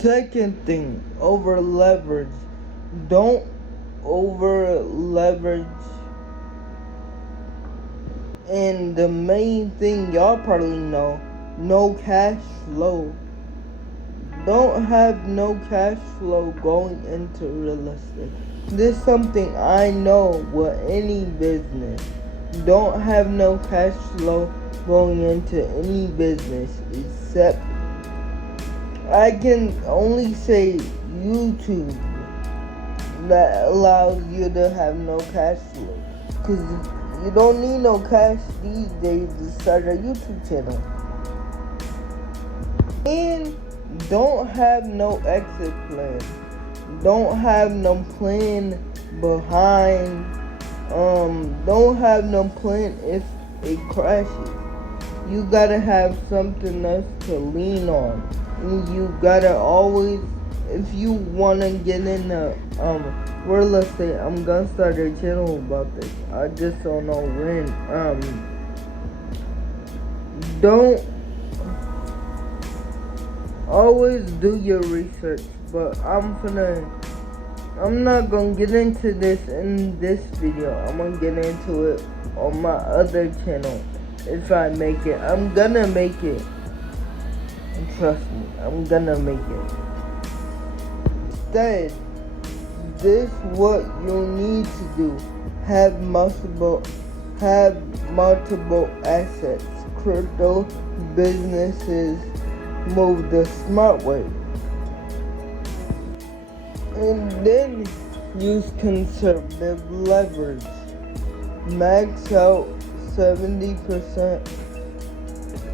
Second thing, over leverage. Don't over leverage. And the main thing y'all probably know, no cash flow. Don't have no cash flow going into real estate. This is something I know with any business. Don't have no cash flow going into any business except I can only say YouTube that allows you to have no cash flow. Cause you don't need no cash these days to start a YouTube channel. And don't have no exit plan. Don't have no plan behind. Don't have no plan if it crashes. You gotta have something else to lean on. And you gotta always, if you wanna get into real estate, I'm gonna start a channel about this. I just don't know when. Don't always do your research, but I'm not gonna get into this in this video. I'm gonna get into it on my other channel. If I make it, I'm gonna make it. And trust me, I'm gonna make it. Instead, this what you need to do. Have multiple assets. Crypto businesses move the smart way. And then use conservative leverage. Max out 70%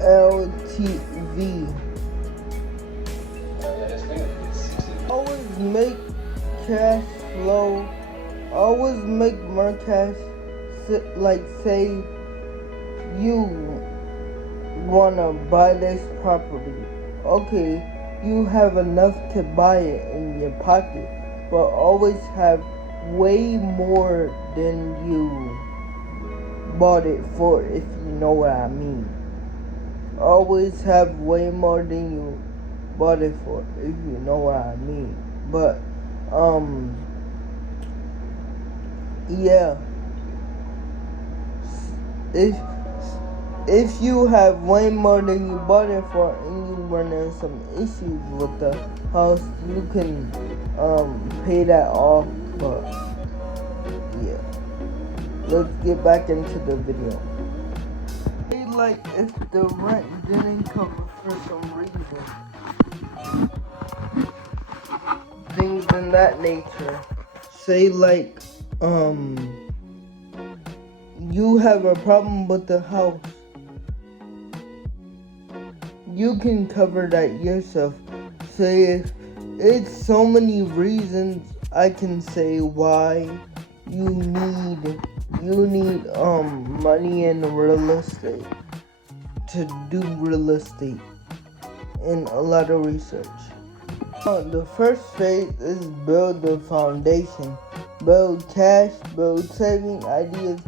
LTV. Always make cash flow. Always make more cash. Like say you wanna buy this property. Okay, you have enough to buy it in your pocket, but always have way more than you bought it for, if you know what I mean. Always have way more than you bought it for, if you know what I mean. But yeah, if you have way more than you bought it for and you run into some issues with the house, you can pay that off. But yeah, let's get back into the video. Like if the rent didn't cover for some reason, things in that nature. Say like you have a problem with the house, you can cover that yourself. Say if it's so many reasons I can say why you need money in real estate to do real estate and a lot of research. The first phase is build the foundation, build cash, build saving ideas,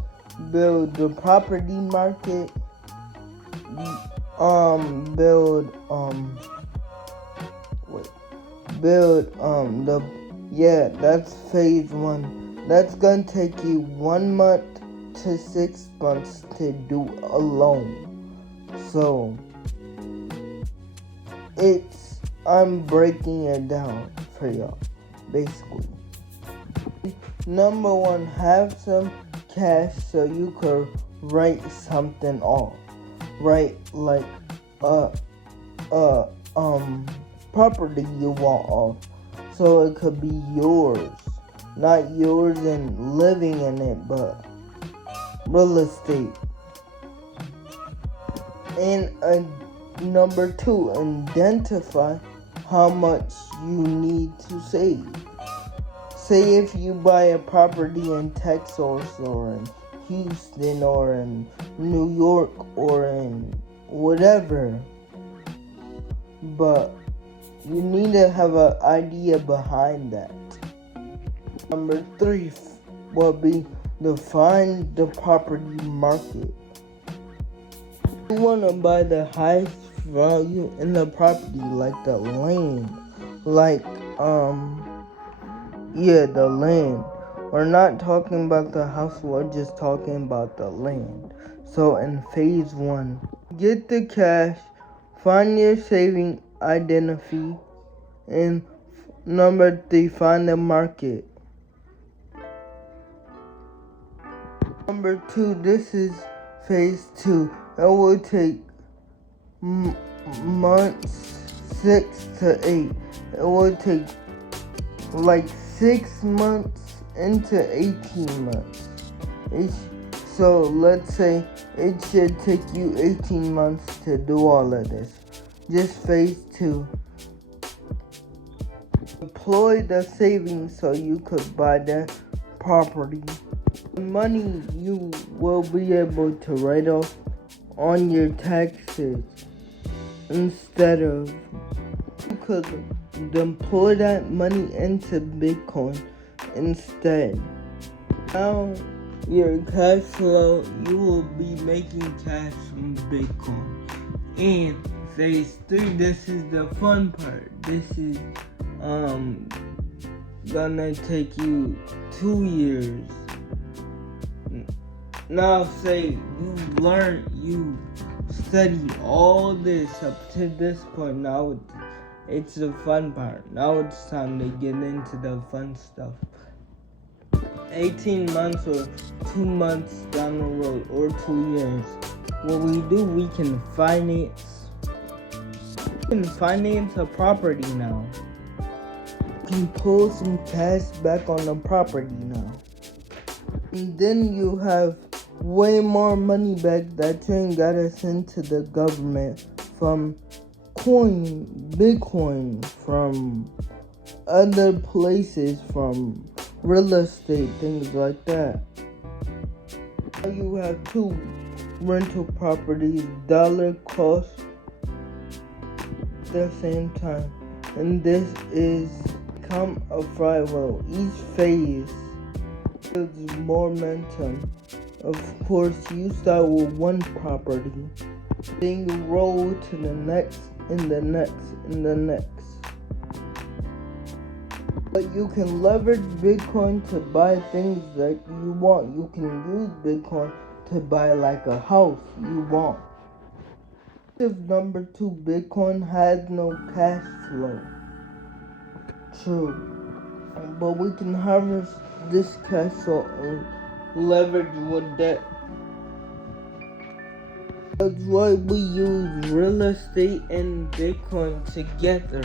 build the property market, that's phase 1. That's gonna take you 1 month to 6 months to do alone. So I'm breaking it down for y'all, basically. Number 1, have some cash so you could write something off. Write like property you want off, so it could be yours, not yours and living in it, but real estate. And number 2, identify how much you need to save. Say if you buy a property in Texas or in Houston or in New York or in whatever, but you need to have an idea behind that. Number 3 will be define the property market. You want to buy the highest value in the property, like the land, like yeah, the land. We're not talking about the house, we're just talking about the land. So in phase 1, get the cash, find your saving identity, and number 3, find the market. Number 2, this is phase 2. It will take months 6 to 8. It will take like 6 months into 18 months. So let's say it should take you 18 months to do all of this. Just phase 2. Deploy the savings so you could buy the property. The money you will be able to write off on your taxes instead of you could deploy that money into Bitcoin instead. Now your cash flow, you will be making cash from Bitcoin. And phase 3, this is the fun part. This is gonna take you 2 years. Now say you studied all this up to this point. Now it's the fun part. Now it's time to get into the fun stuff. 18 months or 2 months down the road or 2 years, what we do, we can finance a property now. You can pull some cash back on the property now. And then you have way more money back that you ain't gotta send to the government from Bitcoin, from other places, from real estate, things like that. Now you have 2 rental properties, dollar cost at the same time. And this is become a flywheel. Each phase builds momentum. Of course, you start with one property, then you roll to the next, and the next, and the next. But you can leverage Bitcoin to buy things that you want. You can use Bitcoin to buy like a house you want. Number 2, Bitcoin has no cash flow. True. But we can harvest this cash flow and leverage with debt. That's why we use real estate and Bitcoin together.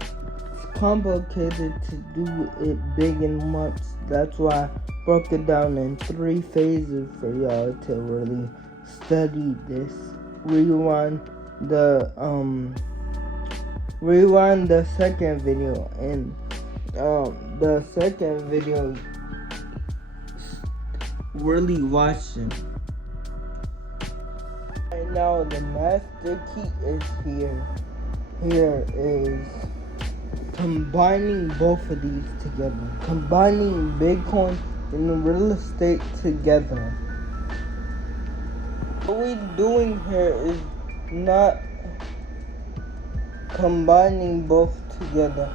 It's complicated to do it big in months. That's why I broke it down in 3 phases for y'all to really study this. Rewind the second video, and the second video really watching. Right now the master key is here. Here is combining both of these together. Combining Bitcoin and real estate together. What we're doing here is not combining both together.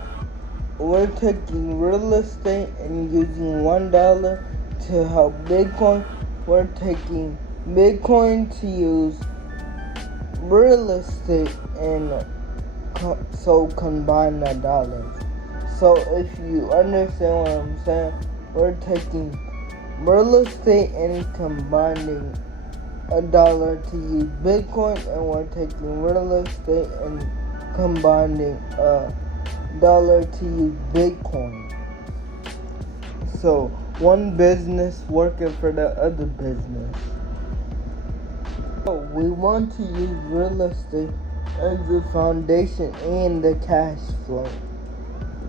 We're taking real estate and using $1 to help Bitcoin. We're taking Bitcoin to use real estate and so combine the dollars. So if you understand what I'm saying, we're taking real estate and combining $1 to use Bitcoin, and we're taking real estate and combining $1 to use Bitcoin. So one business working for the other business. So we want to use real estate as the foundation and the cash flow.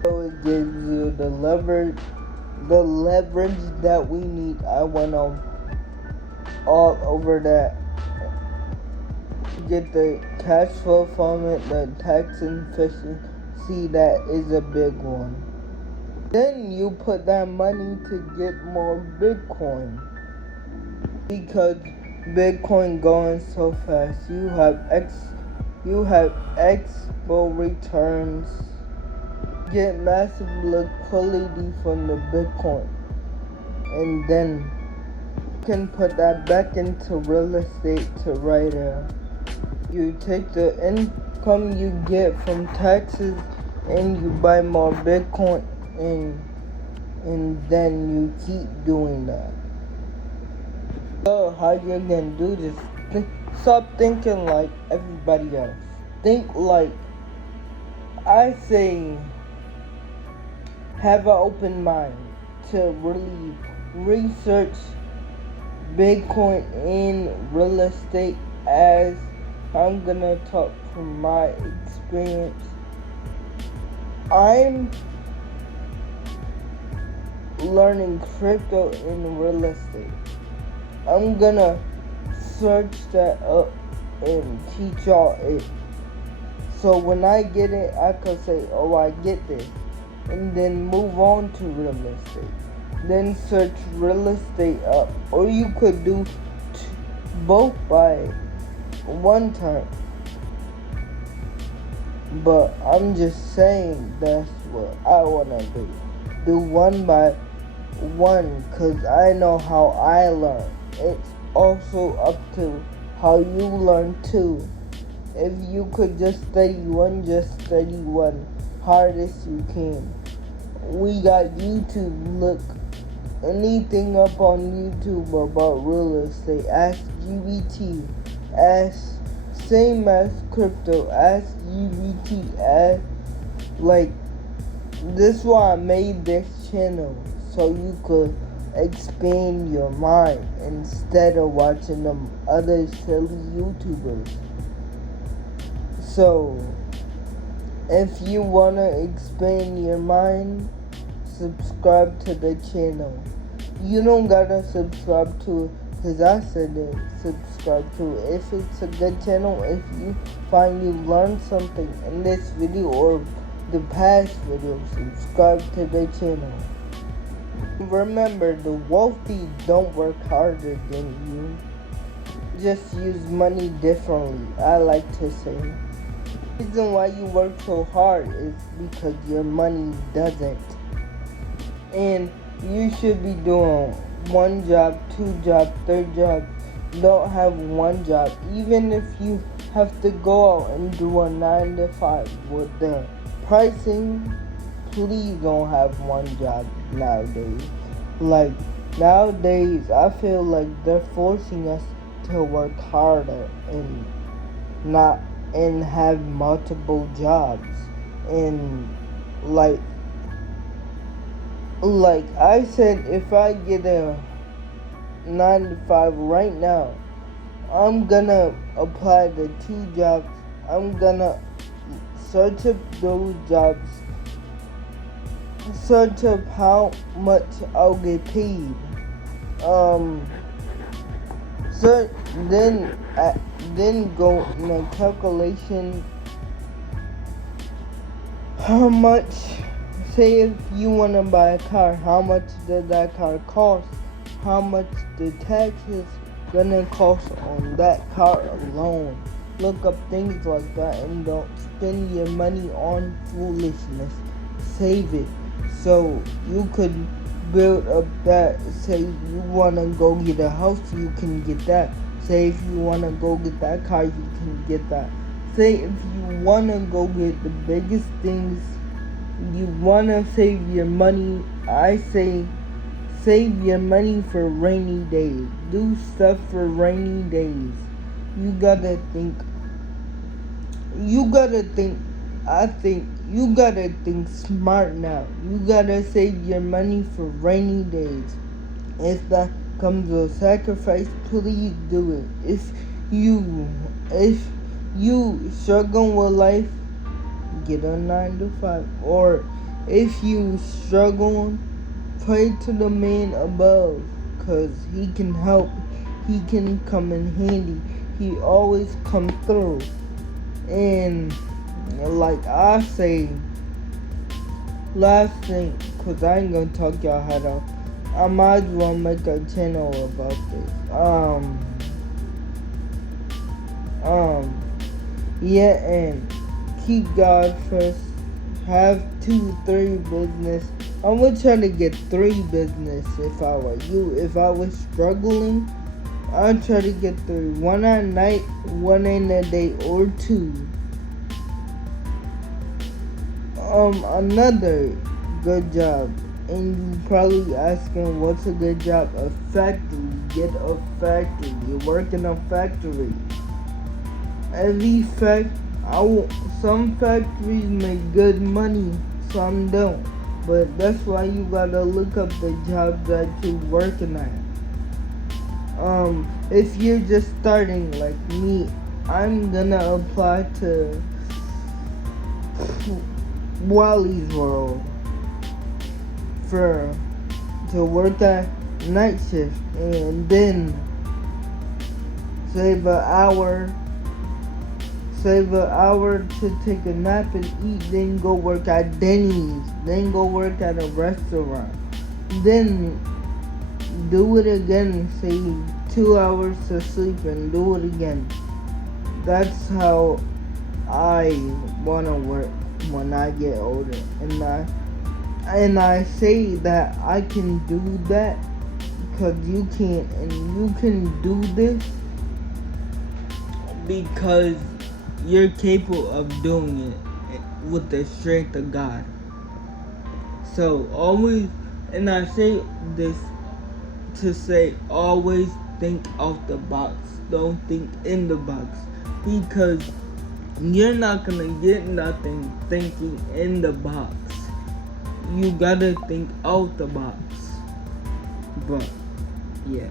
So it gives you the leverage that we need. I went on all over that. Get the cash flow from it, the tax efficiency, that is a big one. Then you put that money to get more Bitcoin. Because Bitcoin going so fast, you have You have expo returns, get massive liquidity from the Bitcoin, and then you can put that back into real estate to write there. You take the income you get from taxes and you buy more Bitcoin, and then you keep doing that. So how you're gonna do this? Stop thinking like everybody else. Think like I say. Have an open mind to really research Bitcoin and real estate, as I'm gonna talk from my experience. I'm learning crypto and real estate. I'm gonna search that up and teach y'all it. So when I get it, I can say, oh, I get this. And then move on to real estate. Then search real estate up. Or you could do both by one time. But I'm just saying that's what I want to do. Do one by one, because I know how I learn. It's also up to how you learn too. If you could just study one hardest you can. We got YouTube. Look anything up on YouTube about real estate. Ask GBT. Ask same as crypto. Ask GBT. Ask like this. Why I made this channel, so you could expand your mind instead of watching them other silly YouTubers. So if you wanna expand your mind, subscribe to the channel. You don't gotta subscribe to it because I said it. Subscribe to it. If it's a good channel, if you find you learned something in this video or the past video, subscribe to the channel. Remember, the wealthy don't work harder than you. Just use money differently, I like to say. The reason why you work so hard is because your money doesn't. And you should be doing one job, two jobs, third job. Don't have one job. Even if you have to go out and do a 9 to 5 with the pricing, please don't have one job nowadays. Like nowadays, I feel like they're forcing us to work harder and have multiple jobs. And like I said, if I get a 9 to 5 right now, I'm gonna apply the 2 jobs. I'm gonna search up those jobs, search up how much I'll get paid. So then go in a calculation. How much? Say if you wanna buy a car, how much does that car cost? How much the taxes gonna cost on that car alone? Look up things like that and don't spend your money on foolishness. Save it so you could build up that. Say you wanna go get a house, you can get that. Say if you wanna go get that car, you can get that. Say if you wanna go get the biggest things, you wanna save your money, I say save your money for rainy days. Do stuff for rainy days. You gotta think. I think you gotta think smart now. You gotta save your money for rainy days. If that comes with sacrifice, please do it. If you struggle with life, get a 9 to 5. Or if you struggle, pray to the man above, cause he can help. He can come in handy. He always come through. And like I say, last thing, cause I ain't gonna talk y'all head off. I might as well make a channel about this. Yeah, and keep God first. Have 2, 3 business. I would try to get 3 business if I were you. If I was struggling, I'd try to get 3. One at night, one in the day, or 2. Another good job. And you probably asking what's a good job? A factory. Get a factory. You work in a factory. Some factories make good money, some don't. But that's why you gotta look up the job that you're working at. If you're just starting like me, I'm gonna apply to Wally's World to work at night shift and then save an hour to take a nap and eat, then go work at Denny's, then go work at a restaurant, then do it again, save 2 hours to sleep and do it again. That's how I wanna work when I get older, and I say that I can do that because you can, and you can do this because you're capable of doing it with the strength of God. So always, and I say this to say, always think out the box. Don't think in the box, because you're not gonna get nothing thinking in the box. You gotta think out the box. But yeah.